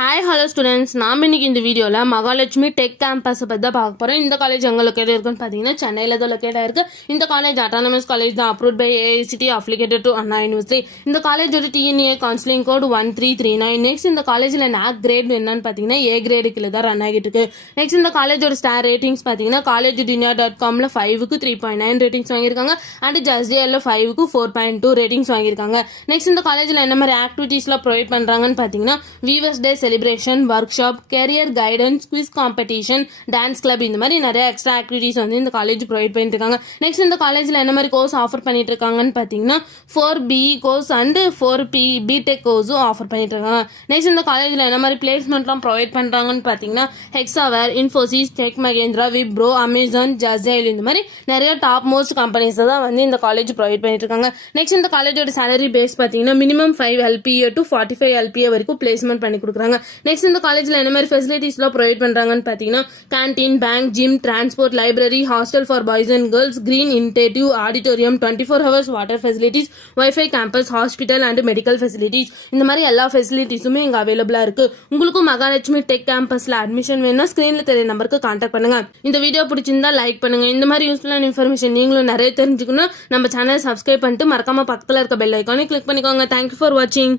Hi hello students, நாம் இன்னைக்கு இந்த வீடியோவில் மகாலட்சுமி டெக் கேம்பஸை பற்றி தான் பார்க்க போகிறோம். இந்த காலேஜ் எங்கே லொக்கேட் இருக்குன்னு பார்த்தீங்கன்னா சென்னையில் தான் லொக்கேட் ஆயிருக்கு. இந்த காலேஜ் அட்டானமஸ் காலேஜ் தான், approved by AICTE, affiliated to Anna University. இந்த காலேஜோட டிஎன்ஏ கவுன்சிலிங் கோட் 1339. நெக்ஸ்ட் இந்த காலேஜில் நாக் கிரேட் என்னன்னு பார்த்தீங்கன்னா ஏ கிரேடு கீழே தான் ரன் ஆகிட்டு இருக்கு. நெக்ஸ்ட் இந்த காலேஜோட ஸ்டார் ரேட்டிங்ஸ் பார்த்தீங்கன்னா collegedindia.comல 5க்கு 3.9 ரேட்டிங்ஸ் வாங்கியிருக்காங்க. அண்ட் ஜஸ்டிஎல்ல 5க்கு 4.2 ரேட்டிங்ஸ் வாங்கியிருக்காங்க. நெக்ஸ்ட் இந்த காலேஜில் என்ன மாதிரி ஆக்டிவிட்டீஸ்லாம் ப்ரொவைட் பண்ணுறாங்கன்னு பார்த்தீங்கன்னா viewers day celebration, workshop, career guidance, quiz competition, dance club, இந்த மாதிரி நிறைய எக்ஸ்ட்ரா ஆக்டிவிட்டீஸ் வந்து இந்த காலேஜ் ப்ரொவைட் பண்ணிட்டு இருக்காங்க. நெக்ஸ்ட் இந்த காலேஜில் என்ன மாதிரி கோர்ஸ் ஆஃபர் பண்ணிட்டு இருக்காங்கன்னு பார்த்தீங்கன்னா 4BE course and 4P BTech கோர்ஸும் ஆஃபர் பண்ணிட்டு இருக்காங்க. நெக்ஸ்ட் இந்த காலேஜில் என்ன மாதிரி பிளேஸ்மெண்ட்லாம் ப்ரொவைட் பண்ணுறாங்கன்னு பார்த்தீங்கன்னா ஹெக்ஸாவேர், இன்ஃபோசிஸ், டெக் மகேந்திரா, விப்ரோ, அமேசான், ஜஸ்டைல், இந்த மாதிரி நிறைய டாப் மோஸ்ட் கம்பெனிஸ் தான் வந்து இந்த காலேஜ் ப்ரொவைட் பண்ணிட்டு இருக்காங்க. நெக்ஸ்ட் இந்த காலேஜோட சேலரி பேஸ் பார்த்தீங்கன்னா மினிமம் 5 LPA to 45 LPA வரைக்கும் பிளேஸ்மெண்ட் பண்ணி கொடுக்குறாங்க. நெக்ஸ்ட் இந்த காலேஜில் என்ன மாதிரி ஃபெசிலிட்டிஸ்லாம் ப்ரொவைட் பண்ணுறாங்கன்னு பார்த்தீங்கன்னா canteen, bank, gym, transport, library, hostel for boys and girls, green initiative, auditorium, 24 hours water facilities, wifi campus, hospital and medical facilities, இந்த மாதிரி எல்லா ஃபெசிலிட்டிஸுமே இங்கே அவைலபிளாக இருக்கு. உங்களுக்கும் மகாலட்சுமி டெக் கேம்பஸில் அட்மிஷன் வேணும்னா ஸ்க்ரீனில் தெரிய நம்பருக்கு கான்டாக்ட் பண்ணுங்க. இந்த வீடியோ பிடிச்சிருந்தா லைக் பண்ணுங்க. இந்த மாதிரி யூஸ்ஃபுல்லான இன்ஃபர்மேஷன் நீங்களும் நிறைய தெரிஞ்சுக்கணும் நம்ம சேனலை சப்ஸ்கிரைப் பண்ணிட்டு மறக்காம பக்கத்தில் இருக்க பெல் ஐக்கானை கிளிக் பண்ணிக்கோங்க. தேங்க்யூ ஃபார் வாட்சிங்.